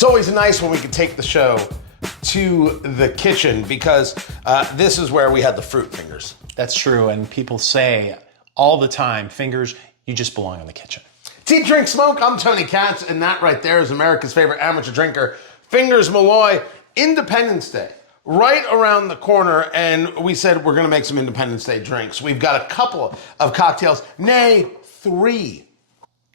It's always nice when we can take the show to the kitchen because this is where we had the fruit fingers. That's true, and people say all the time, Fingers, you just belong in the kitchen. Tea, Drink, Smoke, I'm Tony Katz, and that right there is America's favorite amateur drinker, Fingers Malloy. Independence Day, right around the corner, and we said we're gonna make some Independence Day drinks. We've got a couple of cocktails, nay, 3.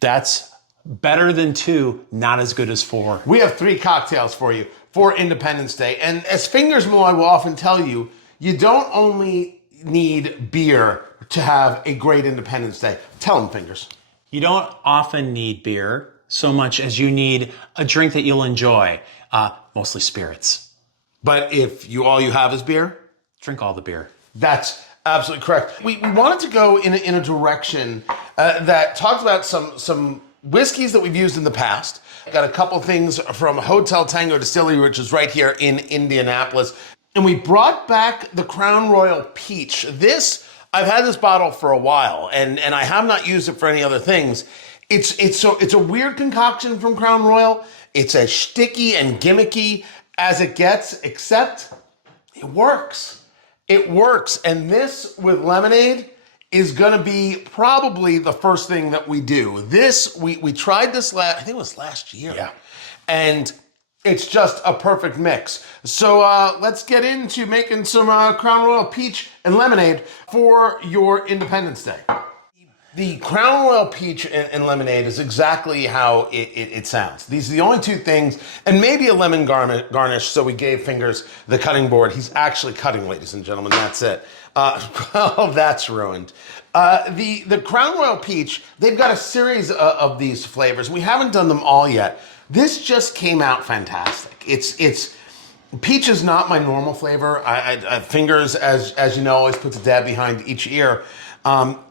That's better than 2, not as good as 4. We have 3 cocktails for you for Independence Day. And as Fingers Malloy will often tell you, you don't only need beer to have a great Independence Day. Tell them, Fingers. You don't often need beer so much as you need a drink that you'll enjoy, mostly spirits. But if all you have is beer? Drink all the beer. That's absolutely correct. We wanted to go in a direction that talks about some whiskeys that we've used in the past. Got a couple things from Hotel Tango Distillery, which is right here in Indianapolis. And we brought back the Crown Royal Peach. I've had this bottle for a while, and I have not used it for any other things. It's a weird concoction from Crown Royal. It's as sticky and gimmicky as it gets, except it works. It works. And this with lemonade is gonna be probably the first thing that we do. We tried this I think it was last year. Yeah. And it's just a perfect mix. So let's get into making some Crown Royal Peach and lemonade for your Independence Day. The Crown Royal Peach and lemonade is exactly how it sounds. These are the only 2 things, and maybe a lemon garnish, so we gave Fingers the cutting board. He's actually cutting, ladies and gentlemen, that's it. Well, that's ruined. The Crown Royal Peach, they've got a series of these flavors. We haven't done them all yet. This just came out fantastic. Peach is not my normal flavor. Fingers, as you know, always puts a dab behind each ear.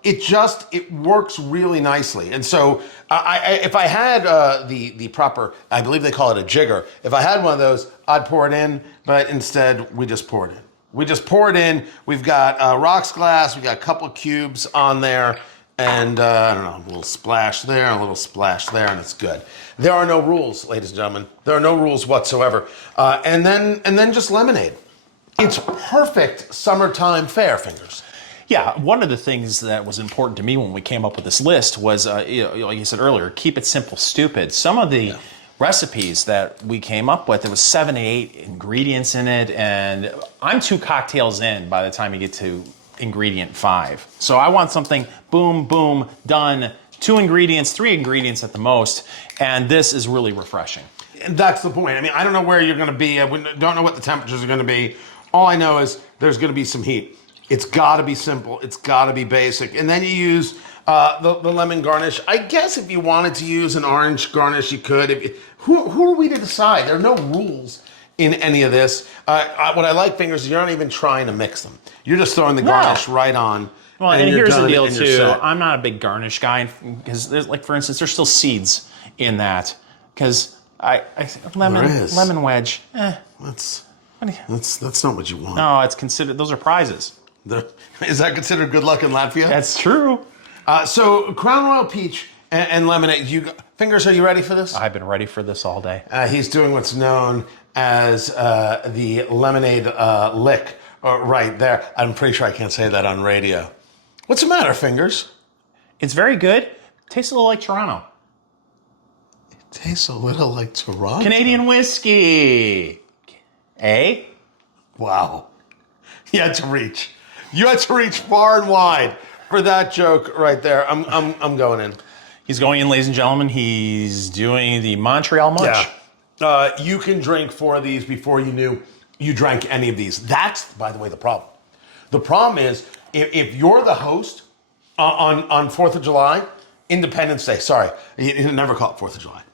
It works really nicely. And so if I had the proper, I believe they call it a jigger, if I had one of those, I'd pour it in, but instead we just pour it in. We just pour it in. We've got rocks glass, we got a couple of cubes on there, and I don't know, a little splash there, a little splash there, and it's good. There are no rules, ladies and gentlemen. There are no rules whatsoever. And then just lemonade. It's perfect summertime fare, Fingers. Yeah, one of the things that was important to me when we came up with this list was, like you said earlier, keep it simple, stupid. Some of the recipes that we came up with, there was 7 to 8 ingredients in it, and I'm 2 cocktails in by the time you get to ingredient 5. So I want something, boom, boom, done, 2 ingredients, 3 ingredients at the most, and this is really refreshing. And that's the point. I mean, I don't know where you're gonna be. I don't know what the temperatures are gonna be. All I know is there's gonna be some heat. It's gotta be simple, it's gotta be basic. And then you use the lemon garnish. I guess if you wanted to use an orange garnish, you could. Who are we to decide? There are no rules in any of this. What I like, Fingers, is you're not even trying to mix them. You're just throwing the garnish right on. Well, and here's the deal too. I'm not a big garnish guy because there's, like, for instance, there's still seeds in that. Because lemon wedge. That's not what you want. No, it's considered. Those are prizes. Is that considered good luck in Latvia? That's true. So Crown Royal Peach and lemonade. Fingers, are you ready for this? I've been ready for this all day. He's doing what's known as the lemonade lick right there. I'm pretty sure I can't say that on radio. What's the matter, Fingers? It's very good. Tastes a little like Toronto. It tastes a little like Toronto. Canadian whiskey. Eh? Wow. You had to reach. You had to reach far and wide for that joke right there. I'm going in. He's going in, ladies and gentlemen. He's doing the Montreal Munch. Yeah. You can drink 4 of these before you knew you drank any of these. That's, by the way, the problem. The problem is if you're the host on 4th of July, Independence Day, sorry, you never call it 4th of July.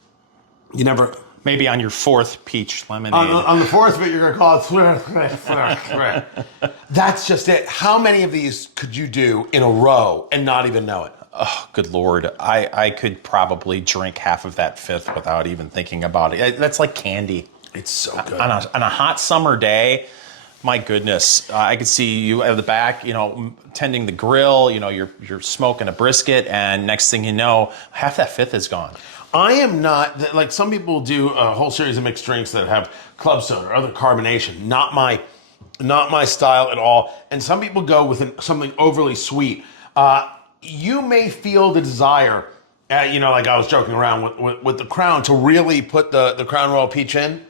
You never... Maybe on your 4th peach lemonade. On the 4th of it, you're going to call it... That's just it. How many of these could you do in a row and not even know it? Oh, good Lord. I could probably drink half of that 5th without even thinking about it. That's like candy. It's so good. On a hot summer day, my goodness, I could see you at the back, tending the grill, you're smoking a brisket, and next thing you know, half that 5th is gone. I am not, like some people do a whole series of mixed drinks that have club soda or other carbonation. Not my style at all. And some people go with something overly sweet. You may feel the desire, like I was joking around with the Crown, to really put the Crown Royal Peach in.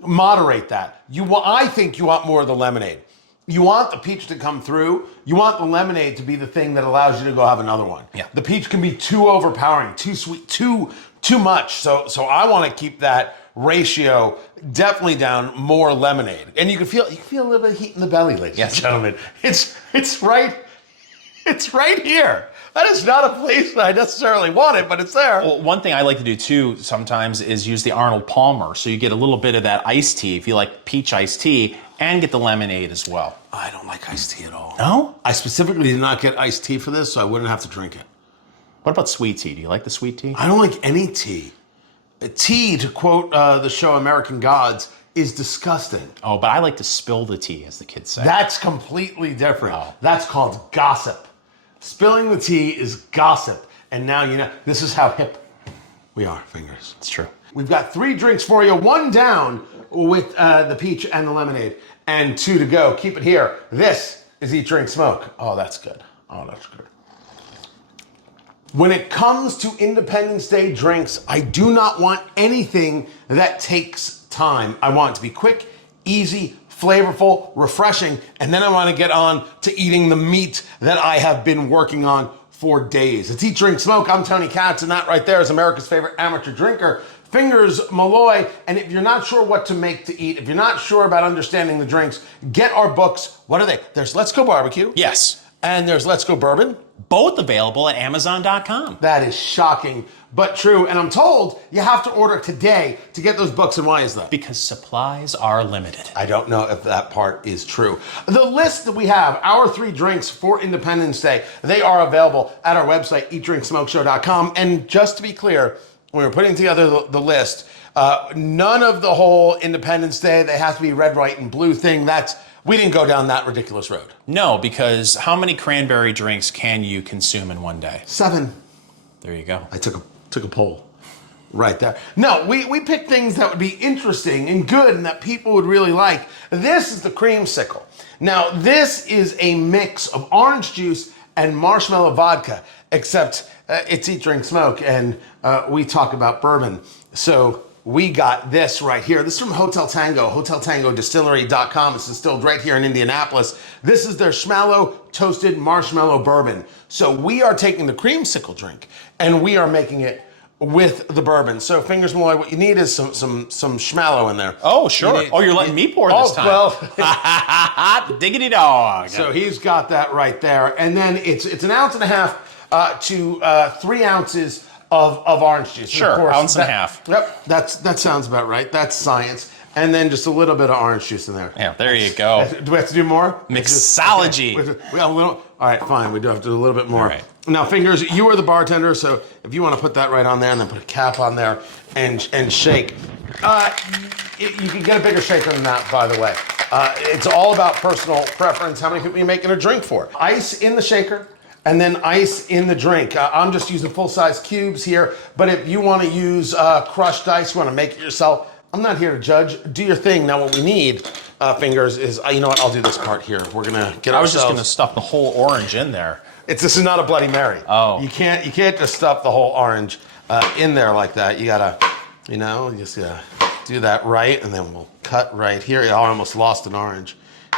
Moderate that. I think you want more of the lemonade. You want the peach to come through. You want the lemonade to be the thing that allows you to go have another one. Yeah. The peach can be too overpowering, too sweet, too much. So I want to keep that ratio definitely down, more lemonade. And you can feel a little bit of heat in the belly, ladies and gentlemen. It's right here. That is not a place that I necessarily want it, but it's there. Well, one thing I like to do too sometimes is use the Arnold Palmer. So you get a little bit of that iced tea, if you like peach iced tea, and get the lemonade as well. I don't like iced tea at all. No? I specifically did not get iced tea for this, so I wouldn't have to drink it. What about sweet tea? Do you like the sweet tea? I don't like any tea. Tea, to quote the show American Gods, is disgusting. Oh, but I like to spill the tea, as the kids say. That's completely different. Oh. That's called gossip. Spilling the tea is gossip. And now you know, this is how hip we are, Fingers. It's true. We've got 3 drinks for you, 1 down with the peach and the lemonade, and 2 to go. Keep it here. This is Eat, Drink, Smoke. Oh, that's good. Oh, that's good. When it comes to Independence Day drinks, I do not want anything that takes time. I want it to be quick, easy, flavorful, refreshing, and then I want to get on to eating the meat that I have been working on for days. It's Eat, Drink, Smoke. I'm Tony Katz, and that right there is America's favorite amateur drinker, Fingers Malloy. And if you're not sure what to make to eat, if you're not sure about understanding the drinks, get our books. What are they? There's Let's Go Barbecue. Yes. And there's Let's Go Bourbon. Both available at Amazon.com. That is shocking, but true. And I'm told you have to order today to get those books. And why is that? Because supplies are limited. I don't know if that part is true. The list that we have, our 3 drinks for Independence Day, they are available at our website, eatdrinksmokeshow.com. And just to be clear, when we're putting together the list, none of the whole Independence Day, they have to be red, white, and blue thing. We didn't go down that ridiculous road. No, because how many cranberry drinks can you consume in one day? 7. There you go. I took a poll right there. No, we picked things that would be interesting and good and that people would really like. This is the Creamsicle. Now, this is a mix of orange juice and marshmallow vodka, except it's Eat, Drink, Smoke, and we talk about bourbon. So we got this right here. This is from Hotel Tango, hoteltangodistillery.com. It's distilled right here in Indianapolis. This is their Schmallow Toasted Marshmallow Bourbon. So we are taking the Creamsicle drink and we are making it with the bourbon. So Fingers Malloy, what you need is some Schmallow in there. Oh, sure. You're letting me pour this time. Well, diggity dog. So he's got that right there. And then it's an ounce and a half to 3 ounces of orange juice. Sure, of course, ounce and a half. Yep, that sounds about right. That's science. And then just a little bit of orange juice in there. Yeah, there you go. Do we have to do more? Mixology. We got a little. All right, fine. We do have to do a little bit more. All right. Now, Fingers, you are the bartender, so if you want to put that right on there and then put a cap on there and shake. You can get a bigger shaker than that, by the way. It's all about personal preference, how many people you're making a drink for. Ice in the shaker, and then ice in the drink. I'm just using full-size cubes here, but if you want to use crushed ice, you want to make it yourself, I'm not here to judge. Do your thing. Now, what we need, Fingers, is, you know what, I'll do this part here. We're going to get I was ourselves... just going to stuff the whole orange in there. This is not a Bloody Mary. Oh. You can't just stuff the whole orange in there like that. You gotta, you just gotta do that right, and then we'll cut right here. I almost lost an orange.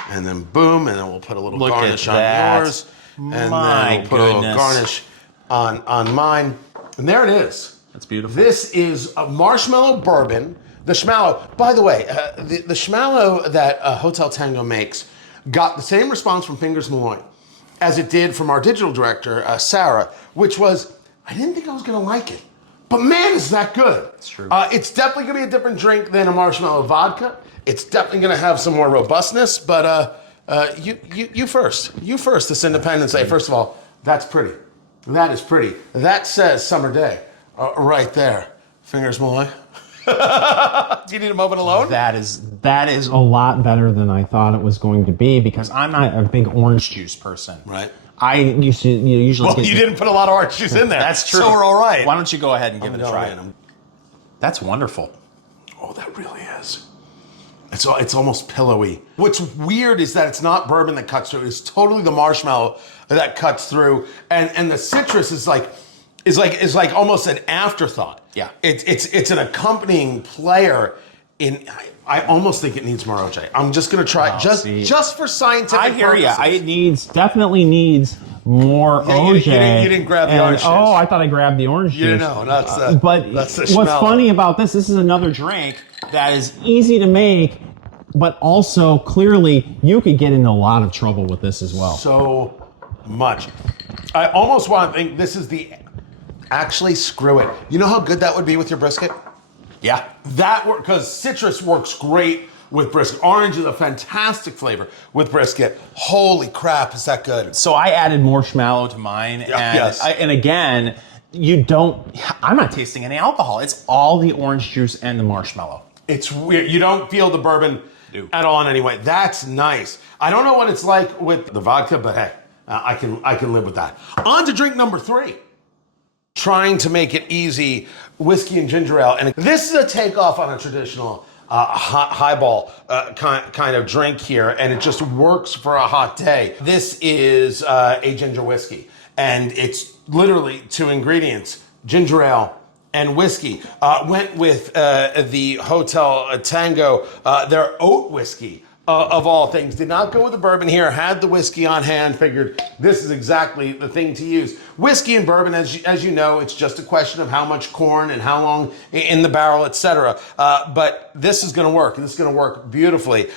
And then boom, and then we'll put a little garnish on yours. And then we'll put a little garnish on mine. And there it is. That's beautiful. This is a marshmallow bourbon. The Schmallow, by the way, the Schmallow that Hotel Tango makes got the same response from Fingers Malloy as it did from our digital director, Sarah, which was, I didn't think I was going to like it. But man, is that good. It's true. It's definitely going to be a different drink than a marshmallow vodka. It's definitely going to have some more robustness, but you first. You first this Independence Day. First of all, that's pretty. That is pretty. That says summer day right there. Fingers Malloy. Do you need a moment alone? That is a lot better than I thought it was going to be because I'm not a big orange juice person. Right. You usually Well, you didn't put a lot of orange juice in there. That's true. So we're all right. Why don't you go ahead and give it a try? That's wonderful. Oh, that really is. It's almost pillowy. What's weird is that it's not bourbon that cuts through. It's totally the marshmallow that cuts through, and the citrus is like almost an afterthought. Yeah. It's an accompanying player. I almost think it needs more OJ. I'm just gonna try just for scientific I hear you. purposes. It definitely needs more OJ. You didn't grab the orange juice. Oh, I thought I grabbed the orange juice. No, that's what's smell. funny about this is another drink that is easy to make, but also clearly you could get into a lot of trouble with this as well. So much. I almost want to think this is actually screw it. You know how good that would be with your brisket? Yeah. Because citrus works great with brisket. Orange is a fantastic flavor with brisket. Holy crap, is that good? So I added marshmallow to mine, and again, I'm not tasting any alcohol. It's all the orange juice and the marshmallow. It's weird. You don't feel the bourbon at all in any way. That's nice. I don't know what it's like with the vodka, but hey, I can live with that. On to drink number 3. Trying to make it easy, whiskey and ginger ale. And this is a takeoff on a traditional highball kind of drink here, and it just works for a hot day. This is a ginger whiskey, and it's literally 2 ingredients, ginger ale and whiskey. Went with the Hotel Tango, their oat whiskey. Of all things, did not go with the bourbon here, had the whiskey on hand, figured this is exactly the thing to use. Whiskey and bourbon, as you know, it's just a question of how much corn and how long in the barrel, etc. But this is gonna work, and this is gonna work beautifully.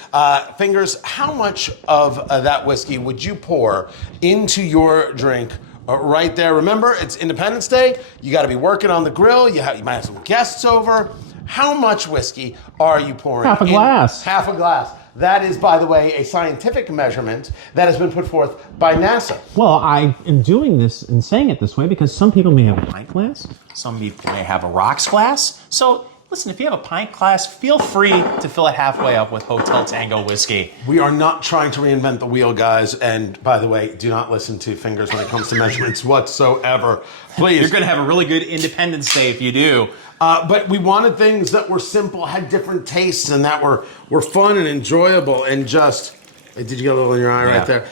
Fingers, how much of that whiskey would you pour into your drink right there? Remember, it's Independence Day, you gotta be working on the grill, you might have some guests over. How much whiskey are you pouring? Half a glass. Half a glass. That is, by the way, a scientific measurement that has been put forth by NASA. Well, I am doing this and saying it this way because some people may have a pint glass. Some people may have a rocks glass. So listen, if you have a pint glass, feel free to fill it halfway up with Hotel Tango whiskey. We are not trying to reinvent the wheel, guys. And by the way, do not listen to Fingers when it comes to measurements whatsoever. Please. You're going to have a really good Independence Day if you do. But we wanted things that were simple, had different tastes, and that were fun and enjoyable, and just... Did you get a little in your eye right there?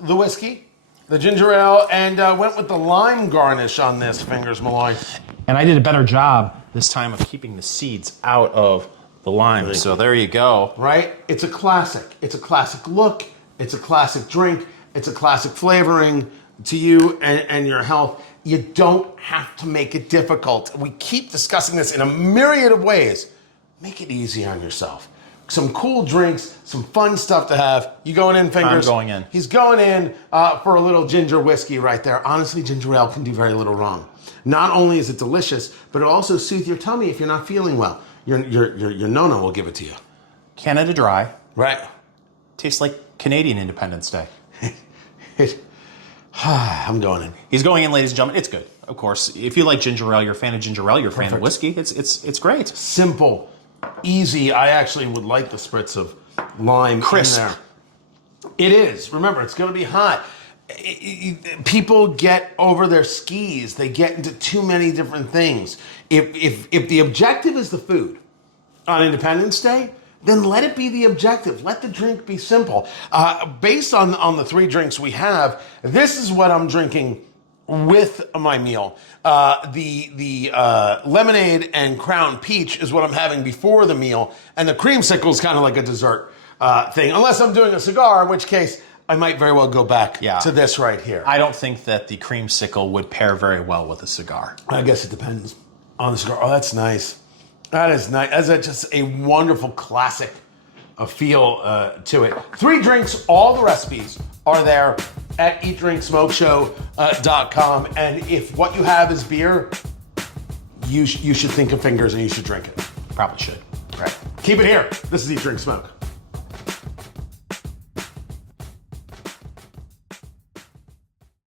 The whiskey, the ginger ale, and went with the lime garnish on this, Fingers Malloy. And I did a better job this time of keeping the seeds out of the lime. So there you go. Right? It's a classic. It's a classic look. It's a classic drink. It's a classic flavoring to you and your health. You don't have to make it difficult. We keep discussing this in a myriad of ways. Make it easy on yourself. Some cool drinks, some fun stuff to have. You going in, Fingers? I'm going in. He's going in for a little ginger whiskey right there. Honestly, ginger ale can do very little wrong. Not only is it delicious, but it also soothes your tummy if you're not feeling well. Your nonna will give it to you. Canada Dry. Right. Tastes like Canadian Independence Day. I'm going in. He's going in, ladies and gentlemen. It's good, of course. If you like ginger ale, you're a fan of ginger ale, you're a fan of whiskey. It's great. Simple, easy. I actually would like the spritz of lime Crisp. in there. It is. Remember, it's going to be hot. People get over their skis. They get into too many different things. If the objective is the food on Independence Day, then let it be the objective. Let the drink be simple. Based on the 3 drinks we have, this is what I'm drinking with my meal. The lemonade and Crown Peach is what I'm having before the meal, and the creamsicle is kind of like a dessert thing, unless I'm doing a cigar, in which case I might very well go back to this right here. I don't think that the creamsicle would pair very well with a cigar. I guess it depends on the cigar. Oh, that's nice. That is nice. That's just a wonderful classic feel to it. 3 drinks, all the recipes are there at eatdrinksmokeshow.com. And if what you have is beer, you should think of Fingers and you should drink it. Probably should. Right. Keep it here. This is Eat, Drink, Smoke.